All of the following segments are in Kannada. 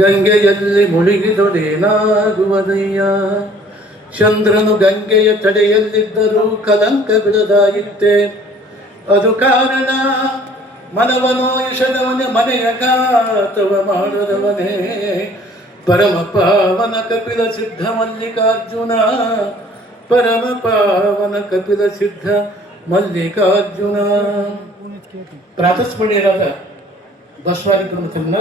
ಗಂಗೆಯಲ್ಲಿ ಮುಳುಗಿದೊಡೇನಾಗುವುದಯ್ಯ. ಚಂದ್ರನು ಗಂಗೆಯ ತಡೆಯಲ್ಲಿದ್ದರೂ ಕಲಂಕ ಬಿಡದಾಯಿತ್ತೆ. ಅದು ಕಾರಣ ಮನವನೋ ಇಷದವನೇ ಮನೆಯ ಘಾತವ ಮಾಡದವನೇ. ಪರಮ ಪಾವನ ಕಪಿಲ ಸಿದ್ಧ ಮಲ್ಲಿಕಾರ್ಜುನ, ಪರಮ ಪಾವನ ಕಪಿಲ ಸಿದ್ಧ ಮಲ್ಲಿಕಾರ್ಜುನ. ಪ್ರಾತಸ್ಮರಣೀಯರಾದ ಬಸವಾದಿ ಪ್ರಮುಖರನ್ನ,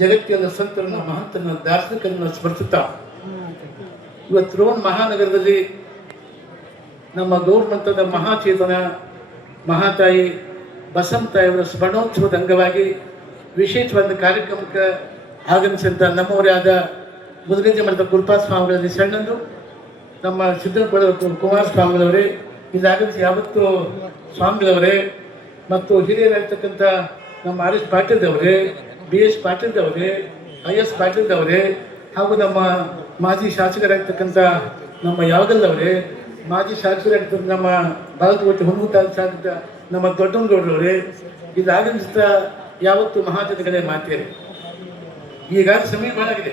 ಜಗತ್ತಿನ ಸಂತರನ್ನ, ಮಹಂತರನ್ನ, ದಾರ್ಶನಿಕರನ್ನ ಸ್ಮರಿಸುತ್ತಾ ಇವತ್ತು ರೋಣ ಮಹಾನಗರದಲ್ಲಿ ನಮ್ಮ ಗೌರ್ಮೆಂಟದ ಮಹಾಚೇತನ ಮಹಾತಾಯಿ ಬಸಂತಾಯಿಯವರ ಸ್ಮರಣೋತ್ಸವದ ಅಂಗವಾಗಿ ವಿಶೇಷವಾದ ಕಾರ್ಯಕ್ರಮಕ್ಕೆ ಆಗಮಿಸಿದಂಥ ನಮ್ಮವರೇ ಆದ ಮುದುಗಜ್ಜೆ ಮಠದ ಗುರುಪಾದ ಸ್ವಾಮಿಗಳಲ್ಲಿ ಸಣ್ಣಂದು, ನಮ್ಮ ಸಿದ್ದನಪುರದ ಕುಮಾರಸ್ವಾಮಿಗಳವರೇ, ಇದಾಗಮಿಸಿ ಯಾವತ್ತೂ ಸ್ವಾಮಿಗಳವರೇ ಮತ್ತು ಹಿರಿಯರಾಗಿರ್ತಕ್ಕಂಥ ನಮ್ಮ ಆರ್ ಎಸ್ ಪಾಟೀಲ್ದವರೇ, ಬಿ ಎಸ್ ಪಾಟೀಲ್ದವರೇ, ಐ ಎಸ್ ಪಾಟೀಲ್ದವರೇ, ಹಾಗೂ ನಮ್ಮ ಮಾಜಿ ಶಾಸಕರಾಗಿರ್ತಕ್ಕಂಥ ನಮ್ಮ ಯಾವಗಲ್ದವರೇ, ಮಾಜಿ ಶಾಸಕರಾಗಿರ್ತಕ್ಕಂಥ ನಮ್ಮ ಬಾಗಲಕೋಟೆ ಹುಣಗುತ್ತ ಶಾಸಕ ನಮ್ಮ ದೊಡ್ಡನಗೌಡರವರೇ, ಇದು ಆಗಮಿಸ್ತಾ ಯಾವತ್ತು ಮಹಾಜನಗಳೇ ಮಾತೇರಿ. ಈಗ ಸಮಯ ಮಾಡಾಗಿದೆ.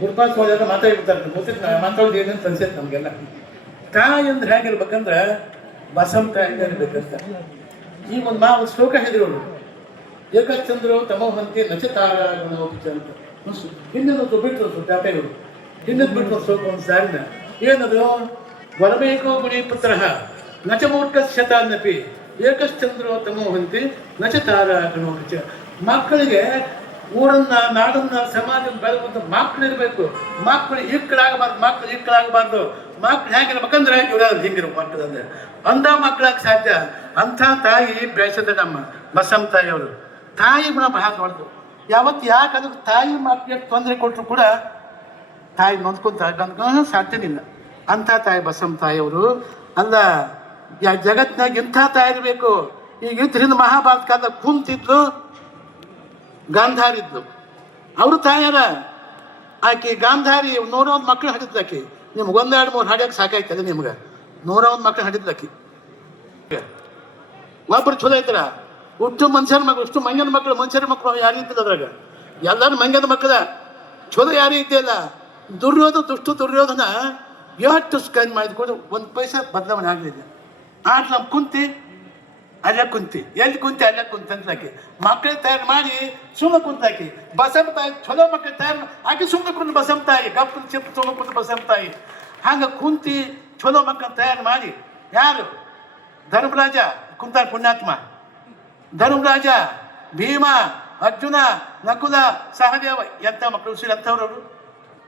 ಗುರುಪಾದ ಸ್ವಾಮಿ ಮಾತಾಡ್ಬಿಡ್ತಾರೆ, ಮಾತಾಡೋದು ಏನಂತ ಅನ್ಸೈತೆ ನಮಗೆಲ್ಲ. ತಾಯಿ ಅಂದ್ರೆ ಹೇಗಿರ್ಬೇಕಂದ್ರೆ ಬಸಮ್ಮ ತಾಯಿ ಇರ್ಬೇಕಂತ. ಈ ಒಂದು ಶ್ಲೋಕ ಹೇಳಿರೋರು, ಏಕಚಂದ್ರು ತಮೋಹಂತಿ ನಚತಾರ ಗುಣೋಪಿಚ ಅಂತ. ಹಿಂದಿನದು ಬಿಟ್ಟರು ಟಾಟೆಗಳು, ಹಿಂದಿನ ಬಿಟ್ಟರು ಶ್ಲೋಕ ಒಂದು ಸಾರಿನ ಏನದು, ವರಬೇಕೋ ಗುಣಿ ಪುತ್ರ ನಚ ಮೂರ್ಖಶತಾನ್ನಪಿ ಏಕಶ್ಚಂದ್ರೋ ತಮೋಹಂತಿ ನಚತಾರ ಗುಣೋಪಿಚ. ಮಕ್ಕಳಿಗೆ ಊರನ್ನ, ನಾಡನ್ನ, ಸಮಾಜ ಬೆಳಗುವಂತ ಮಕ್ಕಳಿರ್ಬೇಕು. ಮಕ್ಕಳು ಇಕ್ಕಳಾಗಬಾರ್ದು, ಮಕ್ಕಳು ಇಕ್ಕಳಾಗಬಾರ್ದು. ಮಕ್ಕಳು ಹೇಗಿರ್ಬೇಕಂದ್ರೆ ಹಿಂಗಿರೋ ಮಕ್ಕಳಂದ್ರೆ ಅಂಥ ಮಕ್ಕಳಾಗ ಸಾಧ್ಯ. ಅಂಥ ತಾಯಿ ಬೆಳೆಸಿದ ನಮ್ಮ ಬಸಮ್ಮ ತಾಯಿಯವರು. ತಾಯಿ ಗುಣ ಬಹಳ ದೊಡ್ಡದು. ಯಾವತ್ತು ಯಾಕೆ ಅದಕ್ಕೆ ತಾಯಿ ಮಕ್ಕಳಿಗೆ ತೊಂದರೆ ಕೊಟ್ಟರು ಕೂಡ ತಾಯಿ ನೊಂದ್ಕೊಂತ ಸಾಧ್ಯನಿಲ್ಲ. ಅಂಥ ತಾಯಿ ಬಸಮ್ಮ ತಾಯಿಯವರು ಅಲ್ಲ. ಜಗತ್ತಿನಾಗ ಇಂಥ ತಾಯಿ ಇರಬೇಕು. ಈಗ ಇದರಿಂದ ಮಹಾಭಾರತ ಕಾಲದಾಗ ಕುಂತಿದ್ಲು, ಗಾಂಧಾರಿ ಇದ್ಲು. ಅವರು ತಾಯಾರ ಆಕೆ ಗಾಂಧಾರಿ 101 ಮಕ್ಕಳು ಹಡಿದ್ಲು. ಆಕೆ ನಿಮ್ಗೆ 1, 2, 3 ಹಾಡ್ಯಕ್ಕೆ ಸಾಕಾಯ್ತದೆ. ನಿಮ್ಗೆ 101 ಮಕ್ಕಳು ಹಡಿದ್ಲು ಆಕೆ. ಒಬ್ಬರು ಚಲೋ ಐತರ, ಹುಟ್ಟು ಮನುಷ್ಯರ ಮಕ್ಕಳು, ಇಷ್ಟು ಮಂಗ್ಯನ ಮಕ್ಕಳು, ಮನುಷ್ಯರ ಮಕ್ಕಳು ಯಾರು ಇದ್ದಿಲ್ಲ ಅದ್ರಾಗ. ಎಲ್ಲರೂ ಮಂಗ್ಯನ ಮಕ್ಕಳ, ಚಲೋ ಯಾರು ಇದೆಯಲ್ಲ. ದುರ್ಯೋಧನ ಎಷ್ಟು ಸ್ಕ್ಯಾನ್ ಮಾಡಿದ್ಕೊಂಡು 1 ಪೈಸಾ ಬದಲಾವಣೆ ಆಗಲಿಲ್ಲ. ಆಟ ನಮ್ಮ ಕುಂತಿ ಅಲ್ಲ ಕುಂತಿ, ಎಲ್ಲಿ ಕುಂತಿ ಅಲ್ಲ ಕುಂತಿ ಅಂತ ಆಕೆ ಮಕ್ಕಳು ತಯಾರು ಮಾಡಿ ಸುಮ್ಮನೆ ಕುಂತಾಕಿ. ಬಸಮ್ಮ ತಾಯಿ ಚಲೋ ಮಕ್ಕಳು ತಯಾರು ಆಕೆ ಸುಮ್ಮನೆ ಕುಂತು ಬಸಮ್ಮ ತಾಯಿ ಗಪ್ಪು ಚಿಪ್ಪು ಸುಮ್ಮನೆ ಕುಂತು ಬಸಮ್ಮ ತಾಯಿ ಹಂಗೆ ಕುಂತಿ ಚಲೋ ಮಕ್ಕಳು ತಯಾರು ಮಾಡಿ. ಯಾರು? ಧರ್ಮರಾಜ ಕುಂತ ಪುಣ್ಯಾತ್ಮ. ಧರ್ಮರಾಜ, ಭೀಮ, ಅರ್ಜುನ, ನಕುಲ, ಸಹದೇವ ಎಂಥ ಮಕ್ಕಳು ಉಸಿರಂಥವ್ರವರು.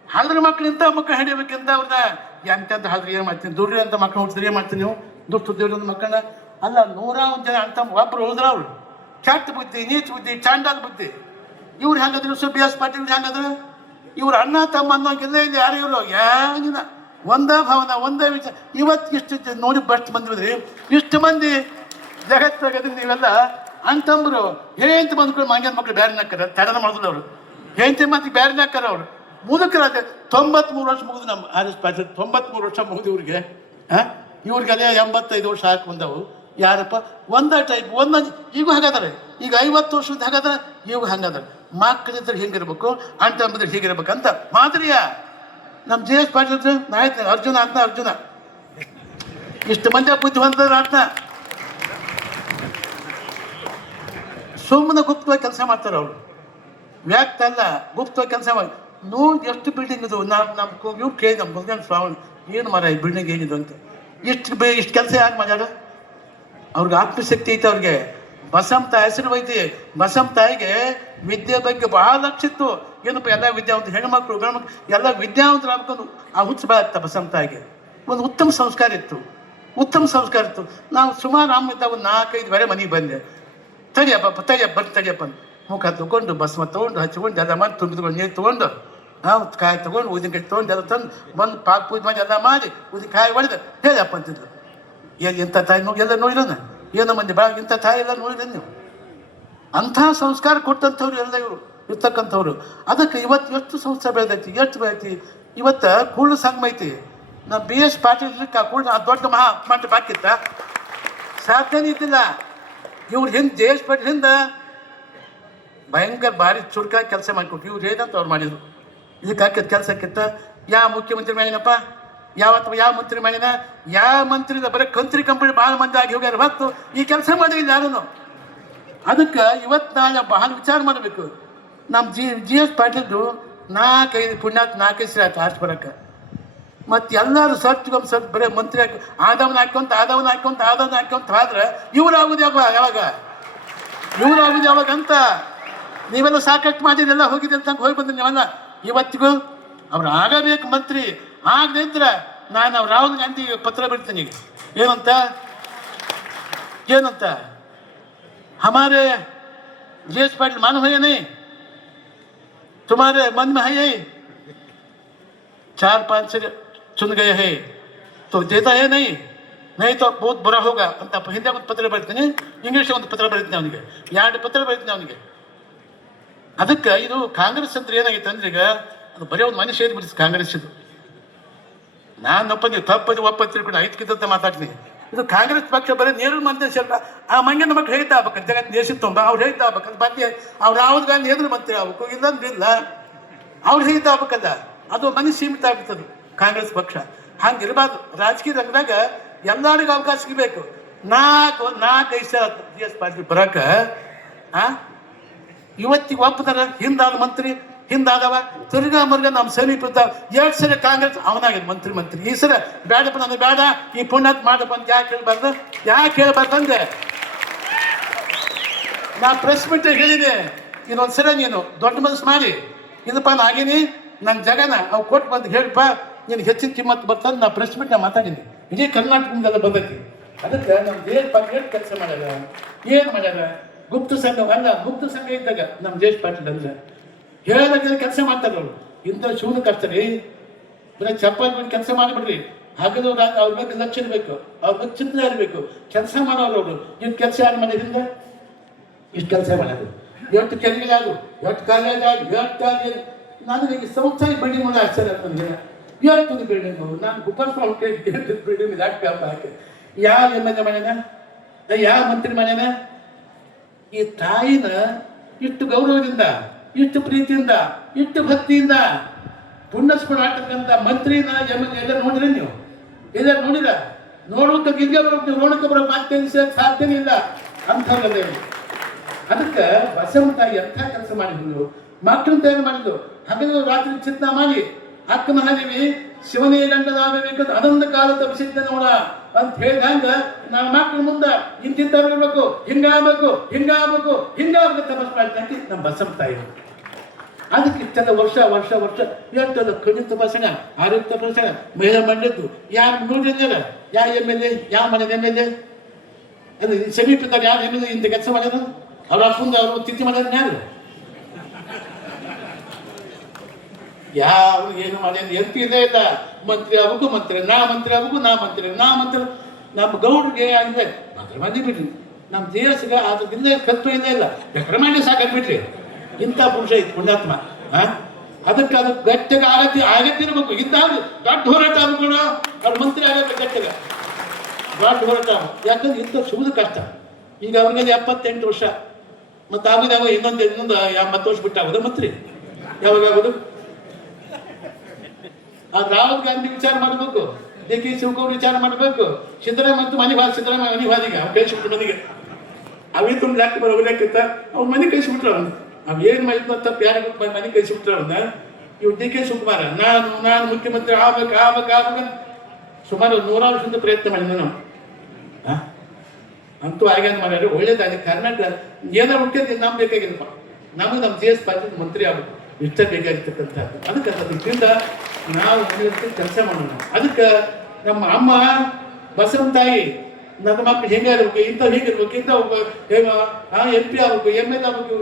ಹಲ್ದ್ರ ಮಕ್ಕಳು ಇಂಥ ಮಕ್ಕಳು ಹಿಡಿಬೇಕಂತ ಅವ್ರನ್ನ ಎಂತೆಂತ ಹಲ್ದ್ರ ಏನು ಮಾಡ್ತೀನಿ, ದುರ್ರಿ ಅಂತ ಮಕ್ಕಳು ಹುಟ್ಟಿದ್ರೆ ಏನು ಮಾಡ್ತೀನಿ ನೀವು? ದುಡ್ಡು ದೇವ್ರ ಮಕ್ಕಳನ್ನ ಅಲ್ಲ 101 ಜನ ಅಂತ ಒಬ್ಬರು ಹೋದ್ರ ಅವ್ರು. ಕೆಟ್ಟ ಬುದ್ಧಿ, ನೀಚ ಬುದ್ಧಿ, ಚಾಂಡಾಲ್ ಬುದ್ಧಿ. ಇವ್ರು ಹೆಂಗದ್ರು ಬಿ ಎಸ್ ಪಾಟೀಲ್ ಹೆಂಗದ್ರು? ಇವ್ರು ಅಣ್ಣ ತಮ್ಮ ಅನ್ನೋಂಗಿಲ್ಲ, ಇಲ್ಲಿ ಯಾರು ಇವರು ಏನಿಲ್ಲ. ಒಂದೇ ಭಾವನ, ಒಂದೇ ವಿಚಾರ. ಇವತ್ತು ಇಷ್ಟು ನೋಡಿ ಬಸ್ಟ್ ಬಂದಿದ್ರಿ, ಇಷ್ಟು ಮಂದಿ ಜಗತ್ತಾಗದ್ರೆ ನೀವೆಲ್ಲ ಅಂತಂಬರು ಹೇಂತ ಬಂದ್ಕೊಂಡು ಮಂಗ್ಯನ ಮಕ್ಕಳು ಬ್ಯಾರಿನ ಹಾಕ್ತಾರೆ. ತಡನ ಮಾಡಿದ್ರು ಅವರು ಹೇಂತಿ ಮಂದಿ ಬ್ಯಾರಿನ ಹಾಕ್ತಾರ. ಅವರು ಮುದುಕರಾದ 93 ವರ್ಷ ಮುಗಿದು ನಮ್ಮ ಆರ್ ಎಸ್ ಪಾಟೀಲ್ 93 ವರ್ಷ ಮುಗಿದು ಇವ್ರಿಗೆ. ಇವ್ರಿಗೆ ಅದೇ 85 ವರ್ಷ ಹಾಕಿ ಬಂದವು. ಯಾರಪ್ಪ ಒಂದೇ ಟೈಪ್ ಒಂದೊಂದು ಈಗೂ ಹಾಗಾದ್ರೆ. ಈಗ 50 ವರ್ಷದ ಹಾಗಾದ್ರೆ ಈಗೂ ಹಂಗಾದ್ರೆ. ಮಕ್ಕಳಿದ್ರೆ ಹಿಂಗಿರ್ಬೇಕು, ಅಂತಂಬುದ್ರೆ ಹೀಗಿರ್ಬೇಕಂತ ಮಾದರಿಯ ನಮ್ಮ ಜಿ ಎಸ್ ಪಾಟೀಲ್ ನಾಯಕ ಅರ್ಜುನ ಅಂತ. ಅರ್ಜುನ ಇಷ್ಟು ಮಂದಿ ಬುದ್ಧಿವಂತರ ಅಂತ ಸುಮ್ಮನೆ ಗುಪ್ತವಾಗಿ ಕೆಲಸ ಮಾಡ್ತಾರೆ ಅವರು. ವ್ಯಾಕ್ತ ಅಲ್ಲ, ಗುಪ್ತವಾಗಿ ಕೆಲಸ ಮಾಡಿ. ಎಷ್ಟು ಬಿಲ್ಡಿಂಗ್ ಇದು. ನಮ್ಮ ಇವ್ರು ಕೇಳಿ ನಮ್ಮ ಮುದ್ಗನ್ ಸ್ವಾಮಿ ಏನು ಮರ ಈ ಬಿಲ್ಡಿಂಗ್ ಏನಿದು ಅಂತ. ಇಷ್ಟು ಕೆಲಸ ಯಾಕೆ ಮಾಡ್ಯಾರ? ಅವ್ರಿಗೆ ಆತ್ಮಶಕ್ತಿ ಐತೆ ಅವ್ರಿಗೆ. ಬಸಮ್ಮ ತಾಯಿ ಹೆಸರು ಐತಿ. ಬಸಮ್ಮ ತಾಯಿಗೆ ವಿದ್ಯೆ ಬಗ್ಗೆ ಬಹಳ ಲಕ್ಷ ಇತ್ತು. ಏನಪ್ಪ ಎಲ್ಲ ವಿದ್ಯಾವಂತ ಹೆಣ್ಮಕ್ಳು ಗಂಡ್ಮಕ್ಳು ಎಲ್ಲ ವಿದ್ಯಾವಂತರು ಆಗ್ಕೊಂಡು ಆ ಹುಚ್ಚ ಬಾತ್ತ ಬಸಮ್ಮ ತಾಯಿಗೆ ಒಂದು ಉತ್ತಮ ಸಂಸ್ಕಾರ ಇತ್ತು. ಉತ್ತಮ ಸಂಸ್ಕಾರ ಇತ್ತು. ನಾವು ಸುಮಾರು ಇದ್ದ ಒಂದು 4-5 ಬೇರೆ ಮನೆಗೆ ಬಂದೆ. ತಡಿಯಪ್ಪ ತಡಿಯಪ್ಪ ಮುಖ ತಗೊಂಡು ಬಸಮ್ಮ ತೊಗೊಂಡು ಹಚ್ಕೊಂಡು ಎಲ್ಲ ಮಾಡಿ ತುಂಬಿದ್ಕೊಂಡು ನೀರು ತೊಗೊಂಡು ಕಾಯಿ ತೊಗೊಂಡು ಉದಿನಕಾಯಿ ತೊಗೊಂಡು ಎಲ್ಲ ತಂದು ಬಂದು ಪಾಕ್ ಪೂಜೆ ಮಾಡಿ ಎಲ್ಲ ಮಾಡಿ ಉದಿನಕಾಯಿ ಹೊಡೆದು ಹೇಳಿಯಪ್ಪ ಅಂತಿದ್ರು. ಎಲ್ಲಿ ಇಂಥ ತಾಯಿ ನೋಡಿ ಎಲ್ಲ ನೋಡಿರೋಣ ಏನೋ ಮಂದಿ ಭಾಳ ಇಂಥ ತಾಯಿ ಎಲ್ಲ ನೋಡಿದ್ರೆ ನೀವು. ಅಂಥ ಸಂಸ್ಕಾರ ಕೊಟ್ಟಂಥವ್ರು ಎಲ್ಲ ಇವರು ಇರ್ತಕ್ಕಂಥವ್ರು. ಅದಕ್ಕೆ ಇವತ್ತು ಎಷ್ಟು ಸಂಸ್ಥೆ ಬೆಳೆದೈತಿ, ಎಷ್ಟು ಬೆಳೈತಿ. ಇವತ್ತು ಕೂಳು ಸಂಗಮ ಐತಿ. ನಾವು ಬಿ ಎಸ್ ಪಾಟೀಲ್ ಕೂಳು ದೊಡ್ಡ ಮಠ ಬಾಕಿತ್ತ ಸಾಧ್ಯನೇ ಇದ್ದಿಲ್ಲ. ಇವ್ರು ಹಿಂದೆ ಜೆ ಎಸ್ ಪಾಟೀಲ್ ಹಿಂದೆ ಭಯಂಕರ ಭಾರಿ ಚುರುಕಾಗಿ ಕೆಲಸ ಮಾಡಿಕೊಟ್ಟು ಇವ್ರು ಏನಂತ ಅವ್ರು ಮಾಡಿದ್ರು. ಇದಕ್ಕೆ ಹಾಕಿದ ಕೆಲಸಕ್ಕಿಂತ ಯಾವ ಮುಖ್ಯಮಂತ್ರಿ ಮಾಡಿನಪ್ಪ, ಯಾವ ಮಂತ್ರಿ ಮಾಡಿನ, ಯಾವ ಮಂತ್ರಿದ ಬರೀ ಕಂತ್ರಿ ಕಂಪನಿ ಭಾಳ ಮಂದಿ ಆಗಿ ಹೋಗ್ಯಾರ ಹೊತ್ತು ಈ ಕೆಲಸ ಮಾಡಿಲ್ಲ ಯಾರು. ಅದಕ್ಕೆ ಇವತ್ತು ನಾಳೆ ಭಾಳ ವಿಚಾರ ಮಾಡಬೇಕು. ನಮ್ಮ ಜಿ ಎಸ್ ಪಾಟೀಲ್ದು 4-5 ಪುಣ್ಯಾತ್ 4 ಸರಿ ಆಯ್ತು ಆರ್ಟ್ ಬರೋಕ್ಕೆ. ಮತ್ತು ಎಲ್ಲರೂ ಸಟ್ ಬರೀ ಮಂತ್ರಿ ಆದವನ್ನ ಹಾಕ್ಕೊಂತ ಆದ್ರೆ ಇವ್ರು ಆಗೋದು ಯಾವಾಗ ಅಂತ ನೀವೆಲ್ಲ ಸಾಕಷ್ಟು ಮಾಡಿದೆಲ್ಲ ಹೋಗಿದೆ ಅಂತ ಹೋಗಿ ಬಂದ್ರಿ ನೀವೆಲ್ಲ. ಇವತ್ತಿಗೂ ಅವ್ರು ಆಗಬೇಕು ಮಂತ್ರಿ. ಆಗದಿದ್ರೆ ನಾನು ರಾಹುಲ್ ಗಾಂಧಿ ಪತ್ರ ಬಿಡ್ತೀನಿ. ಏನಂತ हमारे जीएस पाटिल मालूम है या नहीं, तुम्हारे मन में है यही, 4-5 से चुन गए हैं तो देता है नहीं तो बहुत बुरा होगा ಅಂತ ಹಿಂದೆ ಒಂದು ಪತ್ರ ಬರೀತೀನಿ, ಇಂಗ್ಲೀಷ್ ಒಂದು ಪತ್ರ ಬರೀತೀನಿ ಅವನಿಗೆ, 2 ಪತ್ರ ಬರೀತೀನಿ ಅವನಿಗೆ. ಅದಕ್ಕೆ ಇದು ಕಾಂಗ್ರೆಸ್ ಅಂದ್ರೆ ಏನಾಗಿತ್ತು ಅಂದ್ರೆ ಈಗ ಅದು ಬರೀ ಒಂದು ಮನುಷ್ಯ ಬಿಡಿಸಿ ಕಾಂಗ್ರೆಸ್ ಇದು. ನಾನು ಒಪ್ಪಂದಿ ತಪ್ಪದು ತಿಳ್ಕೊಂಡು 5 ಕಿಂತ ಮಾತಾಡ್ತೀನಿ. ಇದು ಕಾಂಗ್ರೆಸ್ ಪಕ್ಷ ಬರೀ ನೇರು ಮಂತ್ರಿ ಸ್ವಲ್ಪ ಆ ಮಂಗನ ಮಕ್ಕಳು ಹೇಳ್ತಾ ಆಗ್ಬೇಕಂತ ಜಗತ್ತು ದೇಶದ ತುಂಬ ಅವ್ರು ಹೇಳ್ತಾ ಆಗ್ಬೇಕಂತ ಬಗ್ಗೆ ಅವ್ರು ರಾಹುಲ್ ಗಾಂಧಿ ಎದುರು ಮಂತ್ರಿ ಆಗ್ಬೇಕು, ಇಲ್ಲಂದ್ರಿಲ್ಲ ಅವ್ರು ಹೇಳ್ತಾ ಆಗ್ಬೇಕಲ್ಲ. ಅದು ಮನೆ ಸೀಮಿತ ಆಗ್ಬಿಡ್ತದೆ ಕಾಂಗ್ರೆಸ್ ಪಕ್ಷ. ಹಂಗಿರ್ಬಾರ್ದು. ರಾಜಕೀಯ ರಂಗದಾಗ ಎಲ್ಲರಿಗೂ ಅವಕಾಶ ಸಿಗಬೇಕು. 4-5 ಸಲ ಜಿ ಎಸ್ ಪಾಟೀಲ್ ಬರಕ್ಕೆ ಇವತ್ತಿಗೆ ಒಪ್ಪದಾರ. ಹಿಂದಾದ ಮಂತ್ರಿ ಹಿಂದಾದವ ತಿರ್ಗಾ ಮರ್ಗ ನಮ್ಮ ಸಮೀಪ 2 ಸಲ ಕಾಂಗ್ರೆಸ್ ಅವನಾಗಿದೆ ಮಂತ್ರಿ. ಈ ಸಲ ಬೇಡಪ್ಪ ನನಗೆ ಬೇಡ, ಈ ಪುಣ್ಯತ್ ಮಾಡಪ್ಪ ಅಂತ ಯಾಕೆ ಹೇಳ್ಬಾರ್ದಂದೆ ನಾ ಪ್ರೆಸ್ ಮೀಟ್ ಹೇಳಿದೆ. ಇನ್ನೊಂದ್ಸಲ ನೀನು ದೊಡ್ಡ ಮನಸ್ಸು ಮಾಡಿ ಇದಪ್ಪ ನಾಗೀನಿ ನನ್ನ ಜಗನ ಅವು ಕೊಟ್ಟು ಬಂದು ಹೇಳಿಪ್ಪ ನೀನು ಹೆಚ್ಚಿನ ಕಿಮ್ಮತ್ತು ಬರ್ತದೆ. ನಾ ಪ್ರೆಸ್ ಮೀಟ್ ನಾ ಮಾತಾಡಿನಿ. ಇಡೀ ಕರ್ನಾಟಕದಿಂದೆಲ್ಲ ಬಂದೈತಿ. ಅದಕ್ಕೆ ನಮ್ಮ ದೇಶ್ ಪಾಟೀಲ್ ಕೆಲಸ ಮಾಡ್ಯಾರ. ಏನು ಮಾಡ್ಯಾರ? ಗುಪ್ತ ಸಂಘ ಇದ್ದಾಗ ನಮ್ಮ ದೇಶ್ ಪಾಟೀಲ್ ಅಂದ್ರೆ ಹೇಳೋದಾಗ ಕೆಲಸ ಮಾಡ್ತಾರೆ ಅವರು. ಇಂಥ ಶಿವನ ಕರ್ತಾರೆ ಬರೀ ಚಪ್ಪಾಳಿ ಬಿಟ್ಟು ಕೆಲಸ ಮಾಡಿಬಿಡ್ರಿ. ಹಾಗದವ್ರು ಅವ್ರ ಬಗ್ಗೆ ಲಕ್ಷ್ಯ ಇರಬೇಕು, ಅವ್ರ ಬಗ್ಗೆ ಚಿಂತನೆ ಇರಬೇಕು. ಕೆಲಸ ಮಾಡೋರು ಅವರು. ಇಷ್ಟು ಕೆಲಸ ಯಾರು ಮಾಡಿದ್ರಿಂದ ಇಷ್ಟು ಕೆಲಸ ಮಾಡೋದು. ಎಷ್ಟು ಕೆರೆಗಳಾಗು, ಎಷ್ಟು ಕಾಲೇಜಾಗು, ನನಗೆ ಈ ಸಂಸ್ಥೆ ಬಿಲ್ಡಿಂಗ್ ಮಾಡಿ ಆಶ್ಚರ್ಯ ನನಗೆ. 8 ಬಿಲ್ಡಿಂಗು ನಾನು ಗುಪ್ಪಸ್ವಾಮಿ 8 ಬಿಲ್ಡಿಂಗ್ ಹಾಕಿ ಯಾವ ಎಮ್.ಎಲ್.ಎ ಮಾಡ್ಯಾನ, ಯಾವ ಮಂತ್ರಿ ಮಾಡ್ಯಾನ? ಈ ತಾಯಿನ ಇಷ್ಟು ಗೌರವದಿಂದ, ಇಷ್ಟು ಪ್ರೀತಿಯಿಂದ, ಇಷ್ಟು ಭಕ್ತಿಯಿಂದ ಪುಣ್ಯಸ್ಮರಣ ಆಗ್ತಕ್ಕಂಥ ಮಂತ್ರಿನ ಎಮ್.ಎಲ್.ಎ ಎಲ್ಲ ನೋಡಿರಿ ನೀವು? ಎಲ್ಲರೂ ನೋಡಿರ? ನೋಡೋಕೆ ನೋಡೋಕೆ ಬರೋ ಮಾತು ಸಾಧ್ಯನೇ ಇಲ್ಲ ಅಂಥವ್ರಲ್ಲೇ. ಅದಕ್ಕೆ ಬಸವತಾಯಿ ಎಂಥ ಕೆಲಸ ಮಾಡಿದ್ರು. ಮಕ್ಕಳನ್ನ ತಯಾರು ಮಾಡಿದ್ರು. ಹಗಲು ರಾತ್ರಿ ಚಿಂತನೆ ಮಾಡಿ ಅಕ್ಕ ಮಹಾದೇವಿ ಶಿವನೇ ಗಂಡನಾಗಬೇಕಂತ ಅದೊಂದು ಕಾಲ ತಪ್ಪಿಸಿದ್ದೆ ನೋಡ ಅಂತ ಹೇಳಿದಂಗ ನಾವು ಮಕ್ಕಳ ಮುಂದೆ ಇಂತಿರ್ಬೇಕು, ಹಿಂಗಾಗಬೇಕು ತಪಸ್ ಮಾಡ್ತಂತ ನಮ್ಮ ಬಸವತಾಯಿ. ಅದಕ್ಕೆ ಇಷ್ಟೆಲ್ಲ ವರ್ಷ ಎಷ್ಟೆಲ್ಲ ಖಂಡಿತ ತಪಾಸಣ, ಆರೋಗ್ಯ ತಪಾಸಣ, ಮಹಿಳಾ ಮಂಡಳಿದ್ದು ಯಾರು ನೋಡಿಲ್ಲ. ಯಾವ ಎಮ್.ಎಲ್.ಎ, ಯಾವ ಮನೆ ಎಮ್.ಎಲ್.ಎ ಅದು ಸಮೀಪದಾಗ ಯಾರು ಎಮ್.ಎಲ್.ಎ ಇಂಥ ಕೆಲಸ ಮಾಡ್ಯಾರ? ಅವ್ರ ಅಪ್ಪಂದ ಅವ್ರು ತಿಥಿ ಮಾಡ್ಯಾರ ಯಾರು? ಯಾವ ಏನು ಮಾಡ್ಯಾರ? ಎಂತಿ ಇದೇ ಇಲ್ಲ. ಮಂತ್ರಿ ಆಗ್ಬೇಕು ಮಂತ್ರಿ, ನಾ ಮಂತ್ರಿ. ನಮ್ಮ ಗೌಡ್ರಿಗೆ ಆಗಿದೆ ಮಂತ್ರಿ ಮಂದಿ ಬಿಡ್ರಿ. ನಮ್ಮ ದೇಶಕ್ಕೆ ಅದರಿಂದ ಕತ್ತು ಇಲ್ಲ ಬೆಕ್ಕರ ಮಾಡಿ ಸಾಕಾಗ್ಬಿಟ್ರಿ. ಇಂಥ ಪುರುಷ ಐತಿ ಪುಣ್ಯಾತ್ಮ. ಅದಕ್ಕೆ ಅದು ಗಟ್ಟಿಗೆ ಆಗತ್ತೆ ಇರಬೇಕು. ಇದ್ದಾಗ ದೊಡ್ಡ ಹೋರಾಟ ಆಗ್ಬೇಕು. ಅವ್ರ ಮಂತ್ರಿ ಆಗಬೇಕು ಗಟ್ಟಿಗೆ ದೊಡ್ಡ ಹೋರಾಟ. ಯಾಕಂದ್ರೆ ಇಂಥ ಸುವುದು ಕಷ್ಟ. ಈಗ ಅವ್ರಿಗೆ 78 ವರ್ಷ ಮತ್ತು ಆಗೋದಾಗ ಇನ್ನೊಂದು 20 ವರ್ಷ ಬಿಟ್ಟಾಗೋದು ಮಂತ್ರಿ. ಯಾವಾಗ ಆಗೋದು? ಆ ರಾಹುಲ್ ಗಾಂಧಿ ವಿಚಾರ ಮಾಡಬೇಕು, ಡಿ.ಕೆ. ಶಿವಕುಮಾರ್ ವಿಚಾರ ಮಾಡಬೇಕು, ಸಿದ್ದರಾಮಯ್ಯ ಮತ್ತು ಮನೆಗೆ ಅವ್ನು ಕಳಿಸ್ಬಿಟ್ರು ಮನೆಗೆ. ಅವೇ ತುಂಬ ಲಾಕ್ ಹೋಗ್ಲಾಕಿತ್ತ ಅವ್ನ ಮನೆ ಕಳಿಸ್ಬಿಟ್ರು. ಅವನು ಅವ್ ಏನು ಮಾಡಿದ್ನೋ ತಪ್ಪು ಯಾರಿಗೂ ಮನೆ ಕಳಿಸ್ಬಿಟ್ರು ಅವನ್ನ. ಇವ್ ಡಿ.ಕೆ. ಶಿವಕುಮಾರ ನಾನು ಮುಖ್ಯಮಂತ್ರಿ ಆಗ್ಬೇಕು ಸುಮಾರು 100 ವರ್ಷದ ಪ್ರಯತ್ನ ಮಾಡಿದ ನಾವು. ಅಂತೂ ಆಗ್ಯಾದ ಮಾಡ್ಯಾರ. ಒಳ್ಳೇದಾಗಿ ಕರ್ನಾಟಕ ಏನಾರು ಮುಖ್ಯ ನಮ್ ಬೇಕಾಗಿಲ್ಲಪ್ಪ. ನಮಗೆ ನಮ್ಮ ಜಿ ಎಸ್ ಪಾಟೀಲ್ ಮಂತ್ರಿ ಆಗ್ಬೇಕು ಇಷ್ಟ ಬೇಕಾಗಿರ್ತಕ್ಕಂಥದ್ದು. ಅದಕ್ಕೆ ಅದರಿಂದ ನಾವು ಕೆಲಸ ಮಾಡೋಣ. ಅದಕ್ಕೆ ನಮ್ಮ ಅಮ್ಮ ಬಸವನ ತಾಯಿ ನನ್ನ ಮಕ್ಕಳು ಹೆಂಗೆ ಇರ್ಬೇಕು, ಹೀಗಿರ್ಬೇಕು, MP ಆಗ್ಬೇಕು, ML ಆಗ್ಬೇಕು,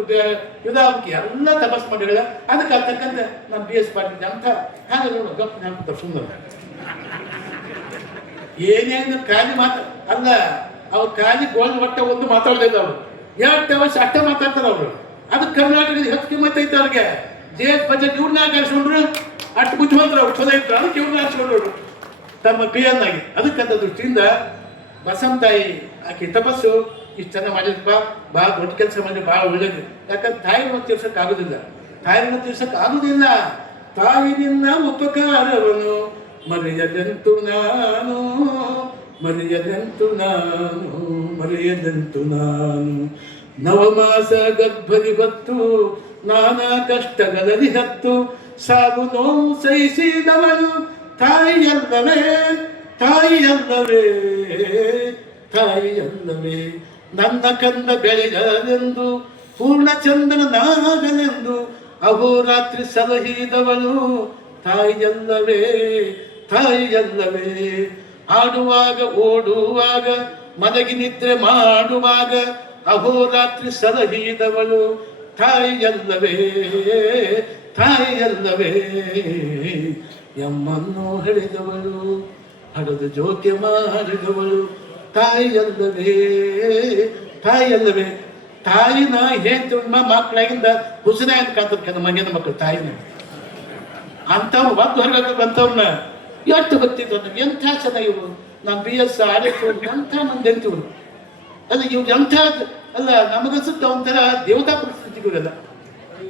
ಇದಾಗಬೇಕು ಎಲ್ಲ ತಪಾಸ್ ಮಾಡಿಲ್ಲ. ಅದಕ್ಕೆ ಆಗ್ತಕ್ಕಂಥ ನಮ್ಮ ಬಿ ಎಸ್ ಪಾಟೀಲ್ ಅಂತ ಹಾಗೆ ನೋಡು ಗಪ್ ನೆನಪು ಸುಂದರ ಏನೇನು ಖಾಲಿ ಅಲ್ಲ. ಅವ್ರು ಖಾಲಿ ಗೋಲ್ಡ್ ಒಟ್ಟ ಒಂದು ಮಾತಾಡಲಿಲ್ಲ. ಅವರು 2 ವರ್ಷ ಅಷ್ಟೇ ಮಾತಾಡ್ತಾರೆ ಅವರು. ಅದಕ್ಕೆ ಕರ್ನಾಟಕದ ಹೆಚ್ಚು ಕಿಮ್ಮತ್ ಐತೆ ಅವ್ರಿಗೆ. ಜೆ.ಎಸ್. ಬಜೆಟ್ ಇವ್ರನ್ನ ಹಾಕಿಸ್ಕೊಂಡ್ರು ಅಷ್ಟು ಬುದ್ಧಿವಂತರು ಅವ್ರು ಚಲೋ ಇದ್ರು. ಅದಕ್ಕೆ ಇವ್ರನ್ನ ಹಾಕಿಸ್ಕೊಂಡ್ರು ತಮ್ಮ PN ಆಗಿ. ಅದಕ್ಕೆ ಅಂತ ದೃಷ್ಟಿಯಿಂದ ಬಸವನ ತಾಯಿ ಆಕೆ ತಪಸ್ಸು ಇಷ್ಟು ಚೆನ್ನಾಗಿ ಮಾಡಿದಪ್ಪ, ಭಾಳ ದೊಡ್ಡ ಕೆಲಸ ಮಾಡಿ ಭಾಳ ಒಳ್ಳೇದು. ಯಾಕಂದ್ರೆ ತಾಯಿನ ತೀರ್ಸೋಕ್ಕಾಗೋದಿಲ್ಲ, ತಾಯಿನ ತೀರ್ಸೋಕ್ಕಾಗೋದಿಲ್ಲ. ತಾಯಿನಿಂದ ಉಪಕಾರವನು ಮರೆಯದಂತು ನಾನು, ಮರೆಯದಂತು ನಾನು, ಮರೆಯದಂತು ನಾನು. ನವಮಾಸ ಗರ್ಭದಿ ಹೊತ್ತು ನಾನಾ ಕಷ್ಟಗಳಲ್ಲಿ ಹತ್ತು ಸಾವು ನೋವು ಸಹಿಸಿದವನು ತಾಯಿಯಲ್ಲವೇ, ತಾಯಿಯಲ್ಲವೇ, ತಾಯಿಯಲ್ಲವೇ. ನನ್ನ ಕಂದ ಬೆಳೆಗಲೆಂದು ಪೂರ್ಣಚಂದ್ರನಾಗಲೆಂದು ಅಹೋರಾತ್ರಿ ಸಲಹಿದವನು ತಾಯಿಯಲ್ಲವೇ, ತಾಯಿಯಲ್ಲವೇ. ಆಡುವಾಗ ಓಡುವಾಗ ಮಲಗಿ ನಿದ್ರೆ ಮಾಡುವಾಗ ಅಹೋರಾತ್ರಿ ಸಲಹಿದವಳು ತಾಯಿಯಲ್ಲವೇ, ತಾಯಿಯಲ್ಲವೇ. ಎಮ್ಮನ್ನು ಹಡೆದವಳು ಹಡದ ಜೋಕೆ ಮಾಡಿದವಳು ತಾಯಿಯಲ್ಲವೇ, ತಾಯಿಯಲ್ಲವೇ. ತಾಯಿನ ಹೇಳ್ತೀವಿ ಮಕ್ಕಳಾಗಿಂದ ಹುಸನಾಯನ್ ಕಾತರ್ಕ ಮಗನ ಮಕ್ಕಳು ತಾಯಿನ ಅಂಥವ್ರು ಒಂದು ಹೊರಗೆ ಬಂತವ್ರನ್ನ ಎಷ್ಟು ಗೊತ್ತಿದ್ರು ನಮ್ಗೆ. ಎಂಥ ಚೆನ್ನಾಗಿ ಇವರು ನಾವು BS RS ಎಂಥ ಮಂದಿ ಅಂತೀವ್ರು. ಅಲ್ಲ ಇವ್ರು ಎಂಥ ಅಲ್ಲ ನಮಗನ್ಸುತ್ತ ಒಂಥರ ದೇವತಾ ಪರಿಸ್ಥಿತಿಗಳೆಲ್ಲ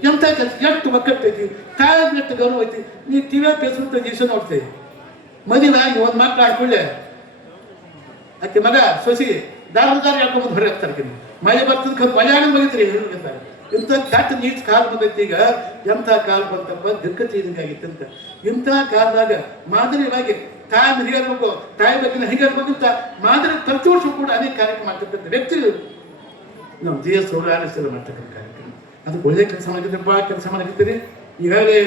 ಎಂಥ ಕೆಲಸ ಎಷ್ಟು ಒಕ್ಕಟ್ಟೈತಿ, ತಾಯಿಗೆ ಎಷ್ಟು ಗೌರವ ಐತಿ. ನೀವು ಟಿವಿ ಫೇಸ್ಬುಕ್ ದಿವಸ ನೋಡ್ತೇವೆ. ಮದುವೆ ಆಗಿ ಒಂದು ಮಕ್ಕಳು ಹಾಕೊಳ್ಳೆ ಆಕೆ ಮಗ ಸೊಸಿ ದಾರ ಹೇಳ್ಕೊಂಬಂದು ಹೊರಗೆ ಹಾಕ್ತಾರೆ. ಮಳೆ ಬರ್ತದ ಮಳೆ ಆಗ ಬಗಿತ್ರಿ ಹೇಳ್ತಾರೆ. ಇಂಥ ಕೆಟ್ಟ ನೀಚ್ ಕಾಲ ಬಂದೈತಿ. ಈಗ ಎಂಥ ಕಾಲ ಬಂತಪ್ಪ, ದಿಕ್ಕತಿ ಇದಂಗಾಗಿತ್ತು ಅಂತ. ಇಂಥ ಕಾಲದಾಗ ಮಾದರಿಯಾಗಿ ತಾಯಿನ ಹೇಗಿರ್ಬೇಕು, ತಾಯಿ ಬಗ್ಗೆ ಹೇಗಿರ್ಬೇಕಂತ ಮಾದರಿ ಪ್ರತಿ ವರ್ಷ ಕೂಡ ಅನೇಕ ಕಾರ್ಯಕ್ರಮ ಮಾಡ್ತಕ್ಕಂಥ ವ್ಯಕ್ತಿಗಳು ನಾವು GS RS ಮಾಡ್ತಕ್ಕಂಥ ಕಾರ್ಯಕ್ರಮ. ಅದಕ್ಕೆ ಒಳ್ಳೆ ಕೆಲಸ ಮಾಡಿದ್ರಪ್ಪ, ಕೆಲಸ ಮಾಡಿರ್ತೀರಿ. ಈಗಾಗಲೇ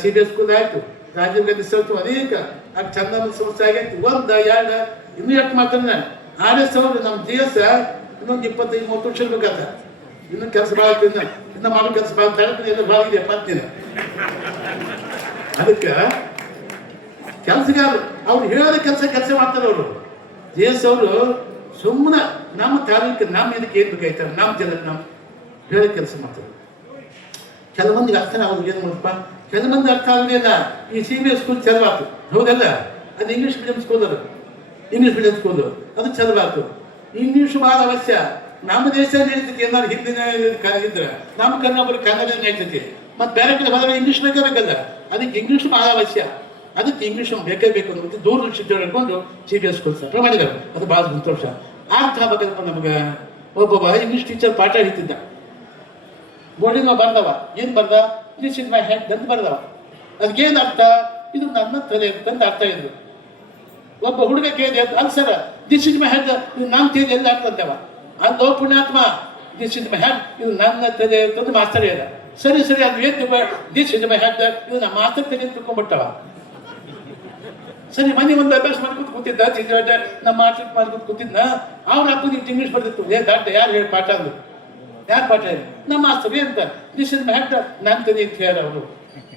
CBS ಸ್ಕೂಲ್ ಆಯ್ತು, ರಾಜೀವ್ ಗಾಂಧಿ ಸೌತು ಅನೇಕ ಚಂದನ ಸಂಸ್ಥೆ ಆಗೈತಿ. ಒಂದು ಎರಡು ಇನ್ನೂ ಎಷ್ಟು ಮಾಡ್ತಾರೆ ನಾನು RS ಅವರು ನಮ್ಮ GS ಇನ್ನೊಂದು 25-30 ವರ್ಷ ಇರ್ಬೇಕಾದ. ಇನ್ನೂ ಕೆಲಸ ಭಾಳ ಇನ್ನು ಮಾಡೋ ಕೆಲಸ ಭಾಳ ಎಲ್ಲ ಭಾಳ ಇದೆ ಅಂತೀನಿ. ಅದಕ್ಕೆ ಕೆಲಸಗಾರರು ಅವ್ರು ಹೇಳೋದ ಕೆಲಸ ಮಾಡ್ತಾರೆ. ಅವರು GS ಅವರು ಸುಮ್ಮನೆ ನಮ್ಮ ತಾಲೂಕು ನಮ್ಮ ಇದಕ್ಕೆ ಏನು ಬೇಕಾಯ್ತಾರೆ, ನಮ್ಮ ಜನ ನಮ್ಮ ಹೇಳೋ ಕೆಲಸ ಮಾಡ್ತಾರೆ. ಕೆಲವೊಂದಿಗೆ ಅರ್ಥ ಆಗೋದು ಏನು ಮಾಡಪ್ಪ, ಕೆಲವೊಂದು ಅರ್ಥ ಆಗೋದಿಲ್ಲ. ಈ CBS ಸ್ಕೂಲ್ ಚಲವಾತು ಹೌದಲ್ಲ, ಅದು ಇಂಗ್ಲೀಷ್ ಮೀಡಿಯಂ ಸ್ಕೂಲ್, ಅದು ಇಂಗ್ಲೀಷ್ ಮೀಡಿಯಂ ಸ್ಕೂಲು ಅದು ಚಲವಾತು. ಇಂಗ್ಲೀಷ್ ಭಾಳ ಅವಶ್ಯ. ನಮ್ಮ ದೇಶ ನಡೀತೈತಿ. ಏನಾದ್ರು ಹಿಂದಿನ ಇದ್ರೆ ನಮ್ಮ ಕನ್ನಡ ಕನ್ನಡ ನಡೀತೈತಿ. ಮತ್ತು ಬೇರೆ ಕಡೆ ಹೋದ್ರೆ ಇಂಗ್ಲೀಷ್ ಬೇಕಲ್ಲ, ಅದಕ್ಕೆ ಇಂಗ್ಲೀಷ್ ಭಾಳ ಅವಶ್ಯ. ಅದಕ್ಕೆ ಇಂಗ್ಲೀಷ್ ಬೇಕೇ ಬೇಕು ಅಂತ ದೂರದೃಷ್ಟಿ ಹೇಳ್ಕೊಂಡು CBS ಸ್ಕೂಲ್ ಸರ್ ಮಾಡಿದ್ದಾರೆ. ಅದು ಭಾಳ ಸಂತೋಷ. ಅರ್ಥ ಆಗ್ಬೇಕಪ್ಪ ನಮ್ಗೆ. ಒಬ್ಬೊಬ್ಬ ಇಂಗ್ಲೀಷ್ ಟೀಚರ್ ಪಾಠ ಹೇಳ್ತಿದ್ದ, ಬೋರ್ಡಿನ ಬರ್ದವ. ಏನು ಬರ್ದ? ದಿಸ್ ಇಸ್ ಮೈ ಹೆಡ್ ಅಂತ ಬರ್ದವ. ಅದಕ್ಕೇನು ಅರ್ಥ? ಇದು ನನ್ನ ತಲೆ ಅಂತಂದು ಅರ್ಥ ಇದ್ರು. ಒಬ್ಬ ಹುಡುಗ ಕೇಳಿದೆ, ಅಲ್ಲ sir this is my head, ಇದು ನನ್ನ ತಲೆ ಎಲ್ಲ ಅರ್ಥ ಅಂತವ. ಅದು ಪುಣ್ಯಾತ್ಮ, ದಿಸ್ ಇಸ್ ಮೈ ಹೆಡ್, ಇದು ನನ್ನ ತಲೆ ಅಂತಂದು ಮಾಸ್ತರ್ ಹೇಳ್ದ. ಸರಿ ಅದು ಏನು ದಿಸ್ ಇಸ್ ಮೈ ಹೆಡ್, ಇದು ನಮ್ಮ ಮಾಸ್ತರ್ ತಲೆ ತಿಳ್ಕೊಂಡ್ಬಿಟ್ಟವ. ಸರಿ ಮನೆ ಒಂದು ಅಭ್ಯಾಸ ಮಾಡ್ಕೊತ ಕೂತಿದ್ದ ಚಿತ್ರ ನಮ್ಮ ಮಾಸ್ಟರ್ ಮಾಡ್ಕೊತ ಕೂತಿದ್ನ. ಅವ್ರ ಅಪ್ಪನ ಇಂಗ್ಲೀಷ್ ಬರ್ತಿತ್ತು. ದಾಟ ಯಾರು ಹೇಳಿ ಪಾಠ ಅಂದ್ರು. ಯಾರು ಪಾಠ ಹೇಳಿ? ನಮ್ಮ ಮಾಸ್ತರ್ ಅಂತ ದಿಸ್ ಇಸ್ ಮೈ ಹೆಡ್ ನನ್ನ ತಲೆ ಅಂತ ಹೇಳಿ ಅವರು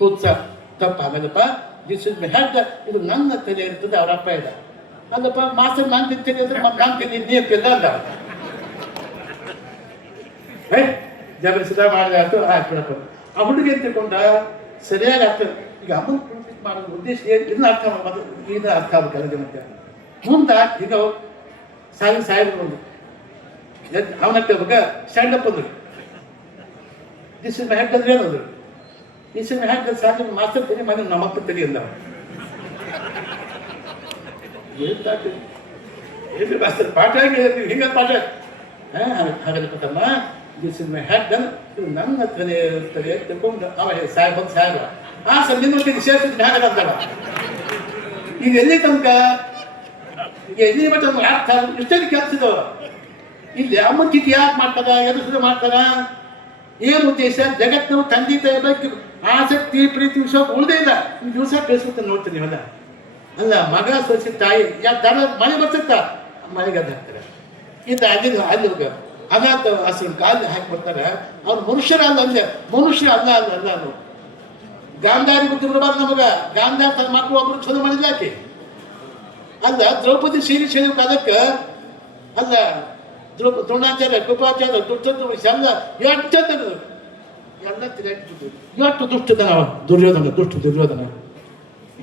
ಉತ್ಸಾಹ ತಪ್ಪ. ಆಮೇಲಪ್ಪ ದಿಸ್ ಇಸ್ ಮೈ ಹೆಡ್, ಇದು ನನ್ನ ತಲೆ ಇರ್ತದೆ. ಅವ್ರ ಅಪ್ಪ ಇದ್ದ. ಅಲ್ಲಪ್ಪ ಮಾಸ್ತರ್ ನನ್ನ ತಲೆ ಅಂದ್ರೆ ನನ್ನ ತಲೆ ನೀ ಅಂತಿಲ್ಲ ಅಂದ. ಜಬರಿಸಿದ ಮಾಡಿದ ಆಯ್ತು ಹಾಕ್ಬಿಡಪ್ಪ. ಆ ಹುಡುಗಿ ಅಂತ ತಿಳ್ಕೊಂಡ ಸರಿಯಾಗಿ ಆಗ್ತದೆ. ಈಗ ಅಮ್ಮನ ಮಾಡೋದು ಉದ್ದೇಶ ಇದನ್ನ ಅರ್ಥ ಮಾಡೋದು, ಇದನ್ನ ಅರ್ಥ ಆಗ್ಬೇಕಲ್ಲ ಜನಕ್ಕೆ. ಮುಂದೆ ಈಗ ಸಾಹೇಬ್ರು ಒಂದು ಅವನಕ್ಕೆ ಹೋಗ ಸ್ಟ್ಯಾಂಡ್ ಅಪ್ ಅಂದ್ರು. ದಿಸ್ ಇಸ್ ಮೈ ಹೆಡ್ ಅಂದ್ರೆ ಏನಂದ್ರು? This is my head Saheb master ತಲೆ ಮನೆ ನಮ್ಮ ಮಕ್ಕಳು ತಲೆ ಅಂದ. ಮಾಸ್ತರ್ ಪಾಠ ಹಿಂಗ ಪಾಠ ಹಾಗಲ್ಲಮ್ಮ. ದಿಸ್ ಇಸ್ ಮೈ ಹೆಡ್, ಇದು ನನ್ನ ತಲೆ ತಿಳ್ಕೊಂಡು ಅವ ಸಾಹೇಬ್ ಒಂದು ಸಾಹೇಬ ಆ ಸಂದಿನ ಸೇರ್ಸಿದ್ ಹಾಗಲ್ಲ ಅಂತಾರ. ಈಗ ಎಲ್ಲಿ ತನಕ ಈಗ ಎಲ್ಲಿ ಮಟ್ಟ ಅರ್ಥ ಇಷ್ಟಲ್ಲಿ ಕೆಲಸದವ. ಇಲ್ಲಿ ಅಮ್ಮನ ಕಿಟಿ ಯಾಕೆ ಮಾಡ್ತಾರ, ಎದುರು ಮಾಡ್ತಾರ, ಏನು ಉದ್ದೇಶ? ಜಗತ್ತಿನ ತಂದೆ ತಾಯಿ ಬಗ್ಗೆ ಆಸಕ್ತಿ ಪ್ರೀತಿ ವಿಶ್ವಾಸ ಉಳಿದೇ ಇಲ್ಲ. ಈ ದಿವಸ ಫೇಸ್ಬುಕ್ ನೋಡ್ತೀನಿ ಅಲ್ಲ ಅಲ್ಲ ಮಗ ಸೊಸಿ ತಾಯಿ ದರ ಮಳೆ ಬರ್ತಕ್ಕ ಮಳೆಗೆ ಅದು ಹಾಕ್ತಾರೆ. ಇಂಥ ಅಲ್ಲಿ ಅನಾಥ ಆಶ್ರಮಕ್ಕೆ ಅಲ್ಲಿ ಹಾಕಿ ಬರ್ತಾರೆ. ಅವ್ರು ಮನುಷ್ಯರಲ್ಲ ಅಂದೆ, ಮನುಷ್ಯ ಅಲ್ಲ ಅಲ್ಲ ಅಲ್ಲ ಅದು. ಗಾಂಧಾರಿ ಬುದ್ಧಿ ಬಿಡಬಾರ್ದು ನಮಗ. ಗಾಂಧಾರಿ ತನ್ನ ಮಕ್ಕಳು ಒಬ್ರು ಚಲೋ ಮಾಡಿದ್ಲ ಆಕೆ ಅಲ್ಲ. ದ್ರೌಪದಿ ಸೀರೆ ಸೇರಿ ಕಾಲಕ್ಕೆ ಅಲ್ಲ ದ್ರೋಣಾಚಾರ್ಯ, ಕೃಪಾಚಾರ್ಯ, ದುರ್ಯೋಧನ ಎಲ್ಲ ಎಲ್ಲ ತಿರುಗಿಬಿಟ್ಟು ಎಷ್ಟು ದುಷ್ಟತನ ದುರ್ಯೋಧನ, ದುಷ್ಟ ದುರ್ಯೋಧನ